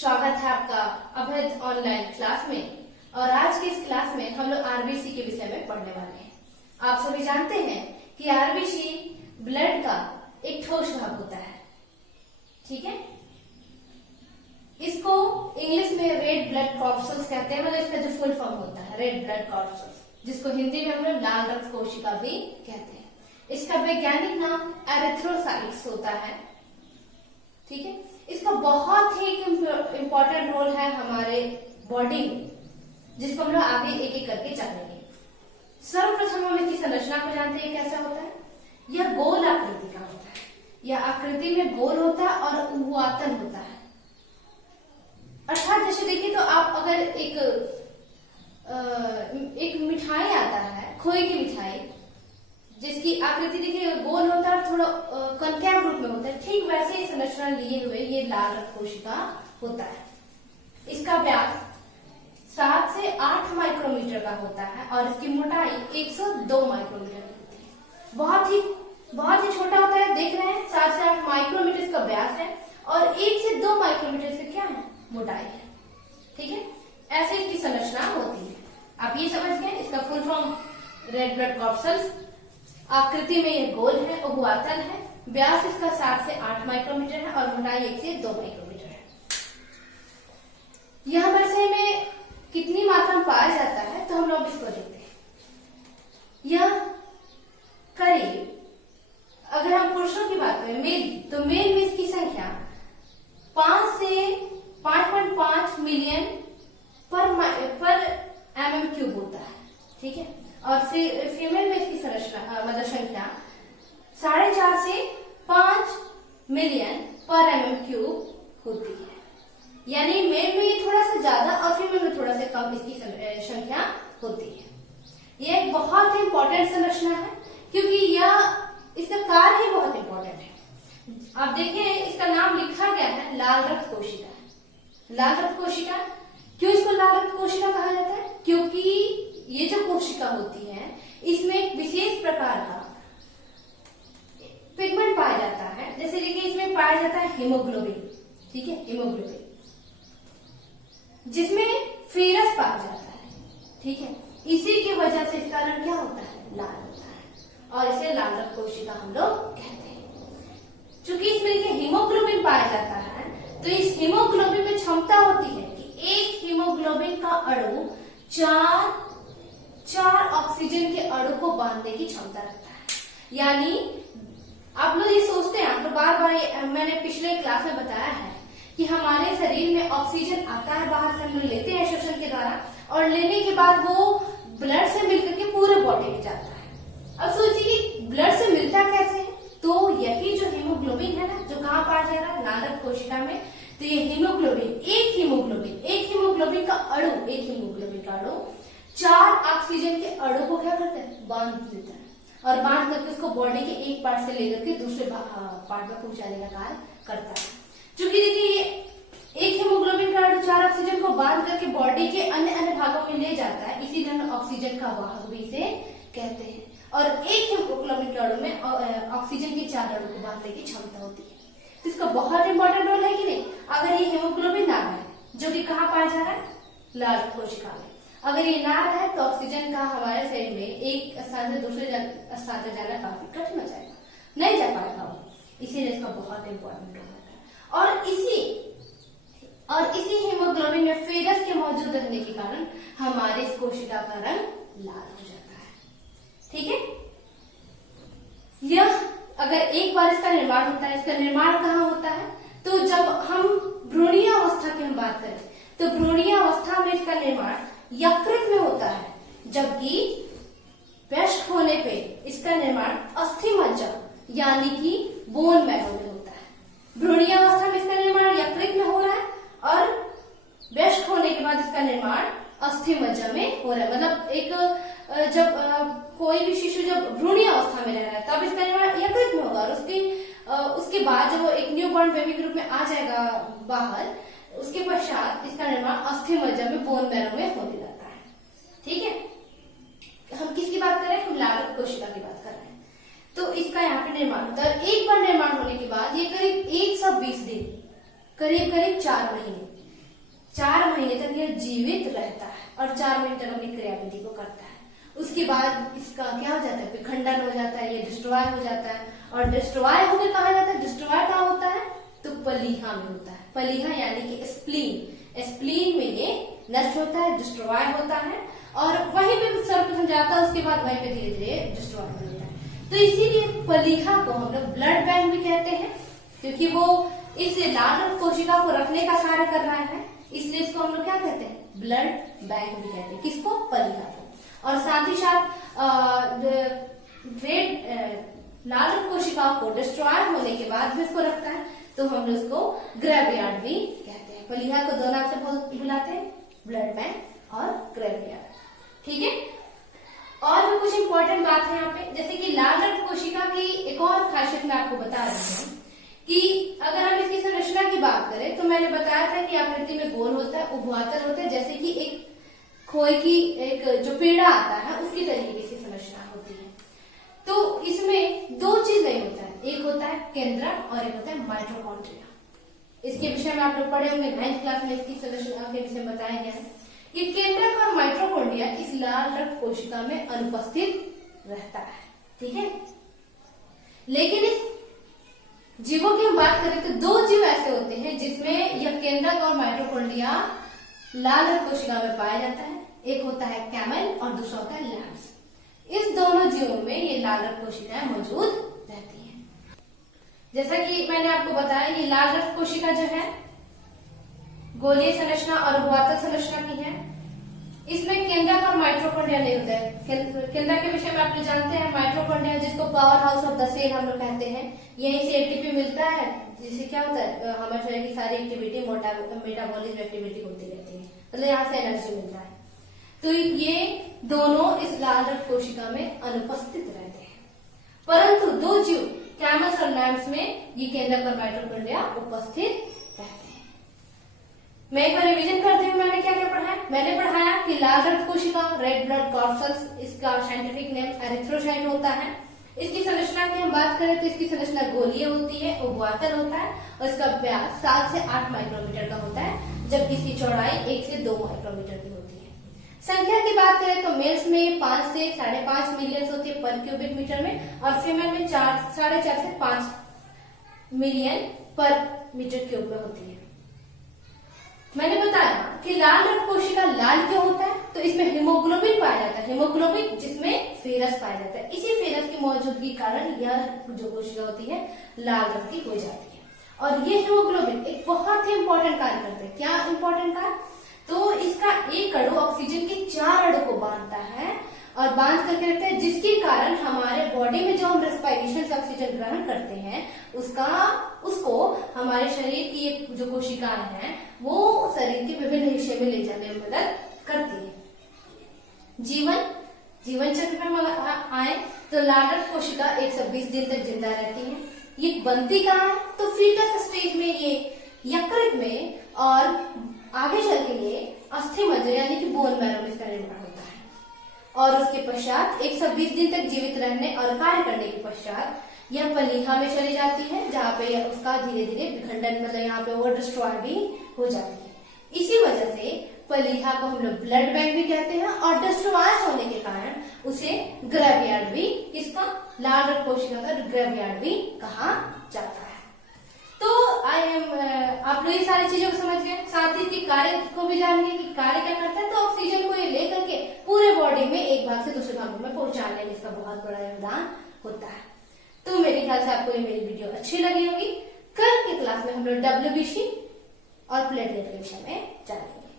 स्वागत है आपका अभेद ऑनलाइन क्लास में। और आज की इस क्लास में हम लोग आरबीसी के विषय में पढ़ने वाले हैं। आप सभी जानते हैं कि आरबीसी ब्लड का एक ठोस भाग होता है, ठीक है। इसको इंग्लिश में रेड ब्लड कॉर्पस्कल्स कहते हैं, मतलब इसका जो फुल फॉर्म होता है रेड ब्लड कॉर्पस्कल्स, जिसको हिंदी में हम लोग लाल रक्त कोशिका भी कहते हैं। इसका वैज्ञानिक नाम एरिथ्रोसाइट्स होता है, ठीक है। इसका बहुत ही इम्पोर्टेंट रोल है हमारे बॉडी में, जिसको हम लोग आगे एक एक करके जानेंगे। सर्वप्रथम हम इसकी संरचना को जानते हैं कैसा होता है। यह गोल आकृति का होता है, यह आकृति में गोल होता है और उभुआतन होता है। अर्थात जैसे देखिए तो आप अगर एक मिठाई आता है, खोए की मिठाई, जिसकी आकृति देखिए गोल होता है और थोड़ा कनकेव रूप में होता है, ठीक वैसे ही संरचना लिए हुए ये लाल रक्त कोशिका होता है। इसका व्यास 7 से 8 माइक्रोमीटर का होता है और इसकी मोटाई 102 माइक्रोमीटर होती है। बहुत ही छोटा होता है, देख रहे हैं 7 से 8 माइक्रोमीटर इसका व्यास है और 1 से 2 माइक्रोमीटर से क्या है, मोटाई है, ठीक है। ऐसे इसकी संरचना होती है। आप ये समझ गए, इसका फुल फॉर्म रेड ब्लड कॉर्पस्कल्स, आकृति में ये गोल है, उभुआतन है, व्यास इसका 7 से 8 माइक्रोमीटर है और मोटाई 1 से 2 माइक्रोमीटर है। यह हमारे शरीर में कितनी मात्रा में पाया जाता है, तो हम लोग इसको देखते हैं। यह करीब, अगर हम पुरुषों की बात करें मेल, तो मेल में इसकी संख्या 5 से 5.5 मिलियन पर mm³ होता है, ठीक है। और फीमेल में इसकी संरचना मतलब संख्या 4.5 से 5 मिलियन पर mm³ होती है। यानी मेल में ये थोड़ा सा ज्यादा और फीमेल में थोड़ा सा कम इसकी संख्या होती है। यह एक बहुत ही इंपॉर्टेंट संरचना है, क्योंकि इसका कार्य ही बहुत इंपॉर्टेंट है। आप देखिए इसका नाम लिखा गया है लाल रक्त कोशिका। लाल रक्त कोशिका, क्यों इसको लाल रक्त कोशिका कहा जाता है? क्योंकि ये जो कोशिका होती है इसमें एक विशेष प्रकार का पिगमेंट पाया जाता है। जैसे देखिए इसमें पाया जाता है हीमोग्लोबिन, ठीक है, हीमोग्लोबिन, जिसमें फेरस पाया जाता है, ठीक है। इसी की वजह से इसका रंग क्या होता है, लाल होता है और इसे लाल रक्त कोशिका हम लोग कहते हैं। चूंकि इसमें हीमोग्लोबिन पाया जाता है, तो इस हीमोग्लोबिन में क्षमता होती है कि एक हीमोग्लोबिन का अणु चार ऑक्सीजन के अणु को बांधने की क्षमता रखता है। यानी आप लोग ये सोचते हैं, आप लोग बार मैंने पिछले क्लास में बताया है कि हमारे शरीर में ऑक्सीजन आता है बाहर से, हम लोग लेते हैं श्वसन के द्वारा, और लेने के बाद वो ब्लड से मिलकर के पूरे बॉडी में जाता है। अब सोचिए कि ब्लड से मिलता कैसे है, तो यही जो हीमोग्लोबिन है ना, जो कहाँ पाया जा रहा है, लाल रक्त कोशिका में। तो ये हीमोग्लोबिन, एक हीमोग्लोबिन का अणु 4 ऑक्सीजन के अणु को क्या करता है, बांध देता है और बांध करके उसको बॉडी के एक पार्ट से लेकर के दूसरे पार्ट में पहुंचाने का कार्य करता है। क्योंकि देखिए एक हीमोग्लोबिन का अणु 4 ऑक्सीजन को बांध करके बॉडी के अन्य भागों में ले जाता है, इसीलिए हम ऑक्सीजन का वाहक भी इसे कहते हैं। और एक हीमोग्लोबिन के अणु में ऑक्सीजन के 4 अणु को बांधने की क्षमता होती है। तो इसका बहुत इंपॉर्टेंट रोल है कि नहीं। अगर ये हीमोग्लोबिन ना रहे, जो कि कहाँ पाया जा रहा है, लाल रक्त कोशिका में, अगर ये ना रहे तो ऑक्सीजन का हमारे शरीर में एक स्थान से दूसरे स्थान तक जाना काफी कठिन हो जाएगा, नहीं जा पाएगा वो। इसीलिए इसका बहुत इंपॉर्टेंट रोल है। और इसी हीमोग्लोबिन में फेरस के मौजूद रहने के कारण हमारे इस कोशिका का रंग लाल हो जाता है, ठीक है। यह अगर एक बार इसका निर्माण होता है, इसका निर्माण कहाँ होता है, तो जब हम भ्रूणीय अवस्था की हम बात करें, तो भ्रूणीय अवस्था में इसका निर्माण यकृत में होता है, जबकि वयस्क होने पे इसका निर्माण अस्थि मज्जा यानी कि बोन मैरो में होता है। भ्रूणीय अवस्था में इसका निर्माण यकृत में हो रहा है और वयस्क होने के बाद इसका निर्माण अस्थि मज्जा में हो रहा है। मतलब जब कोई भी शिशु जब भ्रूणीय अवस्था में रह रहा है तब इसका निर्माण यकृत में होगा, और उसके बाद जब वो एक न्यूबॉर्न बेबी के रूप में आ जाएगा बाहर, उसके पश्चात इसका निर्माण अस्थि मज्जा में बोन मैरो में होने लगता है, ठीक है। हम किसकी बात कर रहे हैं, हम लाल रक्त कोशिका की बात कर रहे हैं। तो इसका यहाँ पे निर्माण होता है। एक बार निर्माण होने के बाद ये करीब 120 दिन, करीब 4 महीने 4 महीने तक यह जीवित रहता है और 4 महीने तक अपनी क्रियाविधि को करता है। उसके बाद इसका क्या हो जाता है, विखंडन हो जाता है, ये डिस्ट्रॉय हो जाता है। और डिस्ट्रॉय होकर कहा जाता है, डिस्ट्रॉय कहाँ होता है, तो पलीहा में होता है। पलीहा यानी कि स्प्लीन, स्प्लीन में ये नष्ट होता है, डिस्ट्रॉय होता है और वहीं पे सर्वप्रथम जाता है, उसके बाद वहीं पे धीरे धीरे डिस्ट्रॉय हो जाता है। तो इसीलिए पलीहा को हम लोग ब्लड बैंक भी कहते हैं, क्योंकि वो इस लाल रक्त कोशिका को रखने का कार्य कर रहा है, इसलिए इसको हम लोग क्या कहते हैं, ब्लड बैंक भी कहते हैं। किसको, पलीहा को। और साथ ही साथ लाल रक्त कोशिकाओं को डिस्ट्रॉय होने के बाद भी उसको रखता है, तो हम लोग उसको ग्रेवयार्ड भी कहते हैं। पलीहा को दो नाम से बुलाते हैं, ब्लड बैंक और ग्रेवयार्ड। ठीक है। और भी कुछ इंपॉर्टेंट बात है यहाँ पे, जैसे कि लाल रक्त कोशिका की एक और खासियत मैं आपको बता रही हूँ कि अगर हम इसकी संरचना की बात करें तो मैंने बताया था कि आकृति में गोल होता है, उभवातर होता है, जैसे कि एक खोए की एक जो पेड़ा आता है उसकी तरीके की संरचना होती है। तो इसमें दो चीज नहीं होता है, एक होता है केंद्रक और एक होता है माइटोकॉन्ड्रिया। इसके विषय में आप लोग पढ़े होंगे, 9th क्लास में इसकी संरचना के विषय में बताया गया है। ये केंद्रक और माइटोकॉन्ड्रिया इस लाल रक्त कोशिका में अनुपस्थित रहता है। ठीक है। लेकिन इस जीवों की हम बात करें तो दो जीव ऐसे होते हैं जिसमें यह केंद्रक और माइटोकॉन्ड्रिया लाल रक्त कोशिका में पाया जाता है। एक होता है कैमल और दूसरा होता है लैम्स। इस दोनों जीवों में ये लाल रक्त कोशिकाएं मौजूद रहती हैं। जैसा कि मैंने आपको बताया, ये लाल रक्त कोशिका जो है गोलीय संरचना और उभवातर संरचना की है। इसमें केंद्रक और माइटोकॉन्ड्रिया नहीं होता है। केंद्रक के विषय में आप लोग जानते हैं, माइटोकॉन्ड्रिया जिसको power house of the cell हम लोग कहते हैं, यहीं से एटीपी मिलता है, जिससे क्या होता है, हमारे शरीर की सारी एक्टिविटी मेटाबॉलिज्म एक्टिविटी होती रहती है, मतलब यहाँ से एनर्जी मिलता है। तो ये दोनों इस लाल रक्त कोशिका में अनुपस्थित रहते हैं, परंतु दो जीव कैमल्स और लैम्स में ये केंद्रक और माइटोकॉन्ड्रिया उपस्थित रहते हैं। मैं एक बार रिवीजन करती हूँ, मैंने क्या क्या पढ़ा है। मैंने पढ़ाया कि लाल रक्त कोशिका, रेड ब्लड कॉर्पसल्स, इसका साइंटिफिक नेम एरिथ्रोसाइट होता है। इसकी संरचना की हम बात करें तो इसकी संरचना गोलीय होती है, उभवातर होता है और इसका व्यास 7 से 8 माइक्रोमीटर का होता है, जबकि इसकी चौड़ाई 1 से 2 माइक्रोमीटर की होती है। संख्या की बात करें तो मेल्स में 5 से 5.5 मिलियन होती है पर क्यूबिक मीटर में, और फीमेल में 4.5 से 5 मिलियन पर मीटर क्यूब में होती है। मैंने बताया कि लाल रक्त कोशिका लाल क्यों होता है, तो इसमें हीमोग्लोबिन पाया जाता है, हीमोग्लोबिन जिसमें फेरस पाया जाता है। इसी फेरस की मौजूदगी के कारण यह जो कोशिका होती है लाल रंग की हो जाती है। और ये हीमोग्लोबिन एक बहुत ही इंपॉर्टेंट कार्य करता है। क्या इंपॉर्टेंट कार्य, तो इसका एक अणु ऑक्सीजन के 4 अणु को बांधता है और बांध करके रखता है, जिसके कारण हमारे बॉडी में जो हम रेस्पिरेशन से ऑक्सीजन ग्रहण करते हैं उसको हमारे शरीर की जो कोशिकाएं हैं वो शरीर के विभिन्न हिस्से में ले जाने में मदद करती है। जीवन चक्र में आए तो लाल रक्त कोशिका 120 दिन तक जिंदा रहती है। ये बनती कहाँ है, तो फीटस स्टेज में ये यकृत में, और आगे चल के ये अस्थि मज्जा यानी कि बोन मैरो में इसका निर्माण होता है। और उसके पश्चात 120 दिन तक जीवित रहने और कार्य करने के पश्चात यह पलीहा में चली जाती है, जहाँ पे उसका धीरे धीरे विखंडन, मतलब यहाँ पे वो डिस्ट्रॉय भी हो जाती है। इसी वजह से पलीहा को हम लोग ब्लड बैंक भी कहते हैं, और डिस्ट्रॉय होने के कारण उसे ग्रेवयार्ड भी, किसका, लाल रक्त कोशिका का ग्रेवयार्ड भी कहा जाता है। तो आप लोग ये सारी चीजों को समझ गए, साथ ही इसके कार्य को भी जान गए कि कार्य क्या करता है। तो ऑक्सीजन को ये लेकर के पूरे बॉडी में एक भाग से दूसरे भागों में पहुंचाने में इसका बहुत बड़ा योगदान होता है। तो मेरे ख्याल से आपको ये मेरी वीडियो अच्छी लगी होगी। कल की क्लास में हम लोग WBC और प्लेटलेट के विषय में जानेंगे।